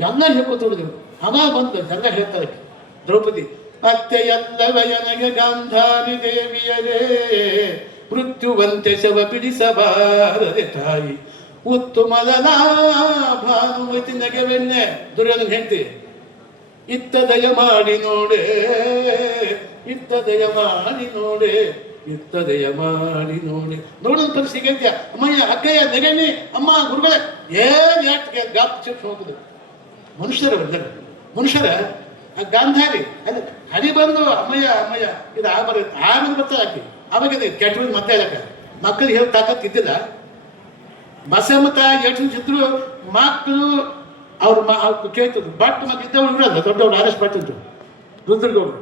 ಎಲ್ಲ ಹೇಳ್ಕೊತಿದ್ರು. ಅವಾಗ ಬಂದು ಎಲ್ಲ ಹೇಳ್ತಾರೆ ದ್ರೌಪದಿ ಅತ್ತೆಯಲ್ಲವಯನಗೆ ಗಾಂಧಾರಿ ದೇವಿಯರೇ ಮೃತ್ಯುವಂತೆ ಶವ ಬಿಡಿಸಬಾರದೆ ತಾಯಿ ಉತ್ತಮದನ ಭಾನುಮತಿ ನಗೆವೆನ್ನೆ ದುರ್ಯೋಧನ ಹೆಂಡತಿ ಇತ್ತ ದಯ ಮಾಡಿ ನೋಡೆ ಇತ್ತ ದಯ ಮಾಡಿ ನೋಡೆ ಇತ್ತ ದಯ ಮಾಡಿ ನೋಡೆ ನೋಡೋದು ಪರಿಸ್ಥಿತಿ ಹೇಳ್ತೀಯ ಅಮ್ಮಯ್ಯ ಅಕ್ಕಯ್ಯ ನೆಗಣ್ಣಿ ಅಮ್ಮ ಗುರುಗಳೇ ಏನ್ ಯಾಕೆ ಗಾಪ್ ಚಿಪ್ ಹೋಗುದು ಮನುಷ್ಯರವಲ್ಲ ಮನುಷ್ಯರ ಆ ಗಾಂಧಾರಿ ಅಲ್ಲ ಹರಿ ಬಂದು ಅಮ್ಮಯ್ಯ ಅಮ್ಮಯ್ಯ ಇದು ಆಮೇಲೆ ಬರ್ತಾ ಹಾಕಿ ಅವಾಗ ಕೆಟ್ಟ ಮತ್ತೆ ಅದಕ್ಕೆ ಮಕ್ಕಳಿಗೆ ಹೇಳಿ ತಾಕತ್ ಇದ್ದಿಲ್ಲ ಬಸಮ್ಮ ತಾಯಿ ಹೇಳ್ತಿದ್ರು ಮಕ್ಕಳು ಅವ್ರು ಕೇಳ್ತಿದ್ರು ಬಟ್ ಮಕ್ಕಳು ಇದ್ದವ್ರು ಇರಲ್ಲ ದೊಡ್ಡವ್ರು ಆರ್ ಎಸ್ ಪಾಟಿದ್ರು ರುದ್ರಗೌಡರು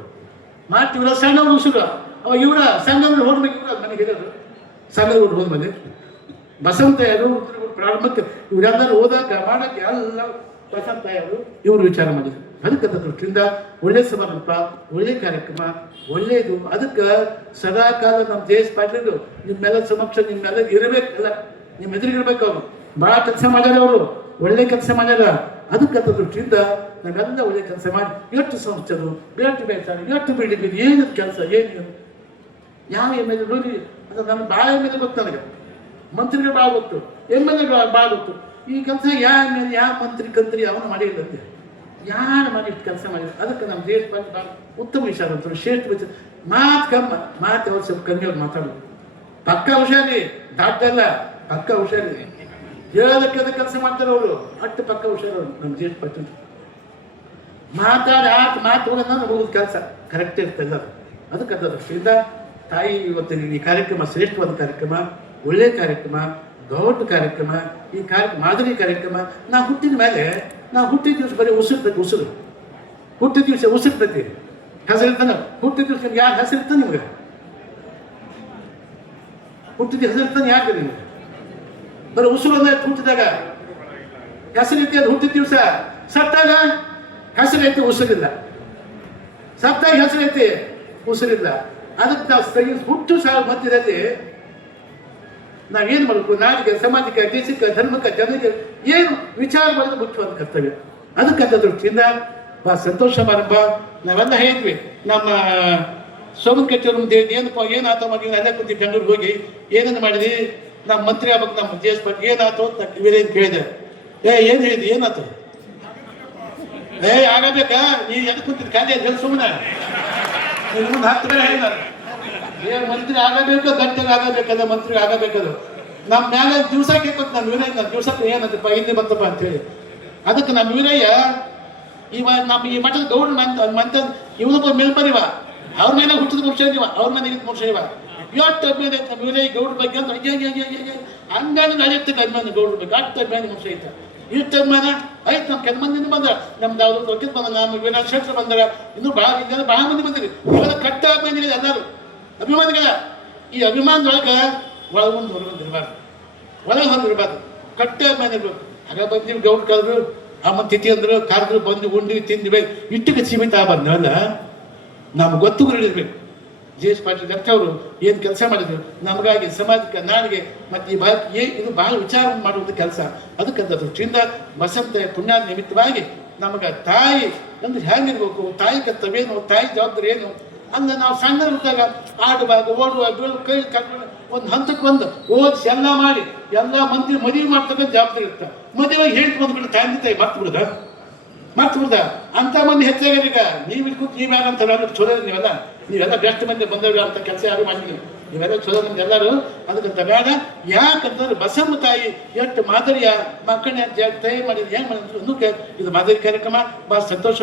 ಮಾತು ಇವರ ಸಣ್ಣವ್ರು ಉಸಿರು ಅವಾಗ ಇವರ ಸಣ್ಣವ್ರು ಹೋಗ್ಬೇಕು ಇವ್ರ ಮನೆಗೆ ಹಿರಿಯರು ಸಣ್ಣವ್ರು ಹೋದ್ಮೇಲೆ ಬಸಮ್ಮ ತಾಯಿಯರು ರುದ್ರಗೌಡರು ಪ್ರಾರಂಭಕ್ಕೆ ಇವರೆಲ್ಲರೂ ಓದಾಕ ಮಾಡಕ್ಕೆ ಎಲ್ಲ ಬಸಮ್ಮ ತಾಯಿಯವರು ಇವರು ವಿಚಾರ ಮಾಡಿದ್ರು ಅದಕ್ಕೆ ದೃಷ್ಟಿಯಿಂದ ಒಳ್ಳೆ ಸಮಾರಂಭ ಒಳ್ಳೆ ಕಾರ್ಯಕ್ರಮ ಒಳ್ಳೆಯದು ಅದಕ್ಕೆ ಸದಾ ಕಾಲ ನಮ್ಮ ದೇಶ ಪಾಟೀಲು ನಿಮ್ಮೆಲ್ಲ ಸಮಕ್ಷ ನಿಮ್ಮೆಲ್ಲ ಇರಬೇಕಲ್ಲ ನಿಮ್ಮ ಎದುರಿಗಿರ್ಬೇಕು ಅವರು ಭಾಳ ಕೆಲಸ ಮಾಡ್ಯಾರ ಅವರು ಒಳ್ಳೆ ಕೆಲಸ ಮಾಡ್ಯಾರ ಅದಕ್ಕೆ ದೃಷ್ಟಿಯಿಂದ ನಾವೆಲ್ಲ ಒಳ್ಳೆ ಕೆಲಸ ಮಾಡಿ ಎಷ್ಟು ಸಂಸ್ಥೆಗಳು ಬೇಟು ಬೇಯ್ತಾರೆ ಎಷ್ಟು ಬಿಲ್ಡಿಂಗ್ ಏನದು ಕೆಲಸ ಏನು ಯಾವ ಎಮ್ ಎಲ್ ಎ ನೋಡಿ ಅದು ನನಗೆ ಭಾಳ ಎಮ್ ಎಲ್ ಎ ಗೊತ್ತು ನನಗೆ ಮಂತ್ರಿಗಳು ಭಾಳ ಗೊತ್ತು ಎಮ್ ಎಲ್ ಎ ಭಾಳ ಗೊತ್ತು ಈ ಕೆಲಸ ಯಾವ ಎಮ್ ಎಲ್ ಯಾವ ಮಂತ್ರಿ ಅವನು ಮಾಡಿಲ್ಲಂತೆ ಯಾರು ಮಾಡಿ ಇಷ್ಟು ಕೆಲಸ ಮಾಡಿದ್ರು ಅದಕ್ಕೆ ನಮ್ಮ ದೇಶ ಭಾಳ ಉತ್ತಮ ವಿಚಾರ ಶ್ರೇಷ್ಠ ವಿಚಾರ ಮಾತು ಕಮ್ಮ ಮಾತು ಅವ್ರು ಸ್ವಲ್ಪ ಕಮ್ಮಿ ಅವ್ರು ಮಾತಾಡೋದು ಪಕ್ಕ ಹುಷಾರಿ ದಾಟಲ್ಲ ಪಕ್ಕ ಹುಷಾರಿ ಹೇಳೋದಕ್ಕೆ ಅದಕ್ಕೆ ಕೆಲಸ ಮಾಡ್ತಾರೆ ಅವರು ಅಷ್ಟು ಪಕ್ಕ ಹುಷಾರು ನಮ್ಮ ದೇಶ ಪಟ್ಟ ಮಾತಾಡಿ ಮಾತು ಹೋಗೋಣ ಹೋಗೋದು ಕೆಲಸ ಕರೆಕ್ಟ್ ಇರ್ತಲ್ಲ ಅದಕ್ಕೆ ಅದ ದೃಷ್ಟಿಯಿಂದ ತಾಯಿ ಇವತ್ತು ಈ ಕಾರ್ಯಕ್ರಮ ಶ್ರೇಷ್ಠವಾದ ಕಾರ್ಯಕ್ರಮ ಒಳ್ಳೆ ಕಾರ್ಯಕ್ರಮ ದೊಡ್ಡ ಕಾರ್ಯಕ್ರಮ ಈ ಮಾದರಿ ಕಾರ್ಯಕ್ರಮ ನಾವು ಹುಟ್ಟಿದ ಮೇಲೆ ನಾವು ಹುಟ್ಟಿದ ದಿವಸ ಬರೀ ಉಸಿರು ಹುಟ್ಟಿದ ದಿವಸ ಉಸಿರ್ತೈತಿ ಹೆಸರಿರ್ತಾನೆ ಹುಟ್ಟಿದ ದಿವಸ ನಿಮ್ಗೆ ಯಾರು ಹೆಸರಿರ್ತಾನೆ ನಿಮ್ಗೆ ಹುಟ್ಟಿದ ಹೆಸರಿರ್ತಾನೆ ಯಾಕೆ ನಿಮ್ಗೆ ಬರೀ ಉಸಿರು ಅಂದ್ರೆ ಹುಟ್ಟಿದಾಗ ಹೆಸರಿರ್ತಿ ಅದು ಹುಟ್ಟಿದ ದಿವಸ ಸತ್ತಾಗ ಹೆಸರೈತಿ ಉಸಿರಿಲ್ಲ ಸತ್ತಾಗ ಹೆಸರೈತಿ ಉಸಿರಿಲ್ಲ ಅದಕ್ಕೆ ನಾವು ಹುಟ್ಟು ಸಾವು ಮಧ್ಯದಲ್ಲಿ ನಾವೇನು ಮಾಡಬೇಕು ನಾಡಿಗೆ ಸಮಾಜಕ್ಕೆ ದೇಶಕ್ಕೆ ಧರ್ಮಕ್ಕೆ ಜನರಿಗೆ ಏನು ವಿಚಾರ ಮಾಡೋದು ಮುಖ್ಯವಾದ ಕರ್ತವ್ಯ ಅದಕ್ಕೆ ದೃಷ್ಟಿಯಿಂದ ಭಾಳ ಸಂತೋಷ ಸಮಾರಂಭ ನಾವೆಲ್ಲ ಹೇಳಿದ್ವಿ ನಮ್ಮ ಸೋಮನ್ ಕಚ್ಚೇರಿ ಮುಂದೆ ಏನಪ್ಪ ಏನಾಯ್ತು ಮಾಡಿ ಅಲ್ಲೇ ಕುಂತಿ ಬೆಂಗಳೂರಿಗೆ ಹೋಗಿ ಏನನ್ನು ಮಾಡಿದ್ವಿ ನಮ್ಮ ಮಂತ್ರಿ ಆಗ್ಬೇಕು ನಮ್ಮ ದೇಶ ಬಗ್ಗೆ ಏನಾಯ್ತು ಅಂತ ಇವೇನು ಕೇಳಿದೆ ಏನು ಹೇಳಿದ್ವಿ ಏನಾಯ್ತು ಆಗಬೇಕಾ ನೀ ಎದ್ದು ಕುಂತಿದ್ದು ಖಾಲಿ ಹೇಳಿ ಸುಮ್ಮನೆ ಮುಂದೆ ಹತ್ತು ಬೇರೆ ಹೇಳ ಮಂತ್ರಿ ಆಗಬೇಕು ಗಂಟೆಗೆ ಆಗಬೇಕಲ್ಲ ಮಂತ್ರಿ ಆಗಬೇಕದು ನಮ್ಮ ಮ್ಯಾಲೆ ದಿವಸ ಕೇಳ್ಕೊತ ನಮ್ಮ ವೀರಯ್ಯ ದಿವಸಕ್ಕೆ ಏನಂತಪ್ಪ ಇಲ್ಲಿ ಬಂತಪ್ಪ ಅಂತೇಳಿ ಅದಕ್ಕೆ ನಮ್ಮ ವೀರಯ್ಯ ನಮ್ಮ ಈ ಮಠದ ಗೌಡ್ರ ಮಂತ ಇವನೊಬ್ಬ ಮೇಲ್ಪರಿವ ಅವ್ರ ಮೇಲೆ ಹುಟ್ಟಿದ ಮುಖ್ಯ ಇವ ಅವ್ರ ಮನೆಗೆ ಮುಖ್ಯ ಇವ ಎಷ್ಟು ಅಭಿಮಾನ ಐತೆ ನಮ್ಮ ವೀರಯ್ಯ ಗೌಡ್ರ ಬಗ್ಗೆ ಅಂತ ಹಂಗಾದ್ರೆ ನಡೆಯುತ್ತೆ ಅಭಿಮಾನ ಗೌಡ್ರ ಬಗ್ಗೆ ಅಷ್ಟು ಅಭಿಮಾನ ಮುಖ್ಯ ಐತೆ ಇಷ್ಟು ಅಭಿಮಾನ ಆಯ್ತು ನಮ್ಮ ಕೆಲ ಮಂದಿನ ಬಂದ ನಮ್ದು ಅವ್ರದ್ದು ರೊಕ್ಕಿದ್ ಬಂದ ನಮ್ಮ ವಿನಾಥ ಶೆಟ್ಟರು ಬಂದಾಗ ಇನ್ನೂ ಭಾಳ ಮಂದಿ ಬಂದಿರಿ ಇವೆಲ್ಲ ಕಟ್ಟ ಅಭಿಮಾನಿಗಳು ಎಲ್ಲರೂ ಅಭಿಮಾನಿಗಳ ಈ ಅಭಿಮಾನದೊಳಗೆ ಒಳಗೊಂದು ಹೊರಗೊಂದು ಇರಬಾರ್ದು ಒಳಗೆ ಹೊರಗಿರಬಾರ್ದು ಕಟ್ಟ ಅಭಿಮಾನ ಇರ್ಬೇಕು ಆಗ ಬಂದಿವಿ ಗೌಡ್ ಕರೆದ್ರು ಅಮ್ಮ ತಿಥಿ ಅಂದ್ರು ಕರೆದ್ರು ಬಂದು ಉಂಡ್ವಿ ತಿಂದ್ವಿ ಇಟ್ಟಿಗೆ ಸೀಮಿತ ಬಂದವಲ್ಲ ನಮ್ಗೆ ಗೊತ್ತುಗಳಿರ್ಬೇಕು ಜಿ ಎಸ್ ಪಾಟೀಲ್ ಅವರು ಏನು ಕೆಲಸ ಮಾಡಿದ್ರು ನಮಗಾಗಿ ಸಮಾಜಕ್ಕೆ ನಾಡಿಗೆ ಮತ್ತು ಈ ಭಾರತ ಇದು ಭಾಳ ವಿಚಾರ ಮಾಡುವುದು ಕೆಲಸ ಅದಕ್ಕಂತ ದೃಷ್ಟಿಯಿಂದ ವಸಂತ ಪುಣ್ಯ ನಿಮಿತ್ತವಾಗಿ ನಮಗೆ ತಾಯಿ ಅಂದ್ರೆ ಹೆಂಗಿರ್ಬೇಕು ತಾಯಿ ಕರ್ತವ್ಯೇನು ತಾಯಿ ಜವಾಬ್ದಾರಿ ಏನು ಅಂದ್ರೆ ನಾವು ಸಣ್ಣ ಇದ್ದಾಗ ಆಡುವಾಗ ಓಡುವ ಬೀಳು ಕೈ ಕಟ್ಕೊಂಡು ಒಂದು ಹಂತಕ್ಕೆ ಬಂದು ಓದಿಸಿ ಎಲ್ಲ ಮಾಡಿ ಎಲ್ಲ ಮಂದಿ ಮದುವೆ ಮಾಡ್ತಕ್ಕಂಥ ಜವಾಬ್ದಾರಿ ಇರುತ್ತೆ ಮದುವೆ ಹೇಳ್ತು ಬಂದ್ಬಿಟ್ಟು ತಾಯಿ ಮರ್ತು ಬಿಡ್ದ ಅಂತ ಮಂದಿ ಹೆಚ್ಚಾಗ್ಯಾರ ಈಗ ನೀವು ಇಲ್ಲಿ ಕೂತು ನೀವು ಯಾರಂತ ಚಲೋ ನೀವೆಲ್ಲ ಬೆಸ್ಟ್ ಮಂದಿ ಬಂದವ್ರು ಅಂತ ಕೆಲಸ ಯಾರು ಮಾಡಿಲ್ಲ ನೀವೆಲ್ಲ ಚಲೋ ಮಂದಿ ಎಲ್ಲರೂ ಅದಕ್ಕಂತ ಬೇಡ ಯಾಕಂತಂದ್ರೆ ಬಸಮ್ಮ ತಾಯಿ ಎಷ್ಟು ಮಾದರಿಯ ಮಕ್ಕಳನ್ನ ತಯಾರಿ ಮಾಡಿದ್ರು ಹೆಂಗೆ ಮಾಡಿದ್ರು ಇನ್ನೂ ಇದು ಮಾದರಿ ಕಾರ್ಯಕ್ರಮ ಭಾಳ ಸಂತೋಷ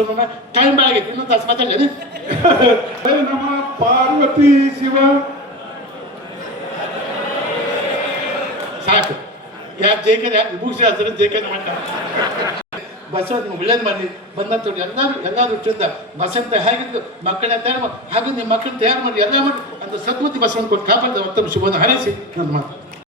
ಟೈಮ್ ಆಗೈತಿ ಇನ್ನೊಂದು ತಾಸು ಮಾತಾಡಿ ನಮ್ಮ ಪಾರ್ವತಿ ಶಿವ ಸಾಕು ಯಾಕೆ ಜೇಕೆ ಯಾಕೆ ವಿಭೂಷಿ ಹತ್ರ ಜೇಕೆ ಮಾಡ್ತಾರೆ ಬಸವ ಒಳ್ಳೇದು ಮಾಡಿ ಬಂದಂಥವ್ರು ಎಲ್ಲರೂ ದೃಷ್ಟಿಯಿಂದ ಬಸವಂತ ಹೇಗಿದ್ದು ಮಕ್ಕಳನ್ನ ತಯಾರು ಮಾಡಿ ಹಾಗೆ ನಿಮ್ಮ ಮಕ್ಕಳನ್ನ ತಯಾರು ಮಾಡಿ ಎಲ್ಲ ಮಾಡಿ ಅಂತ ಸದ್ಮತಿ ಬಸವನ ಕೊಟ್ಟು ಕಾಪಾಡಿದ ಒತ್ತನ್ನು ಶುಭವನ್ನು ಹಾರೈಸಿ ನನ್ನ ಮಾತು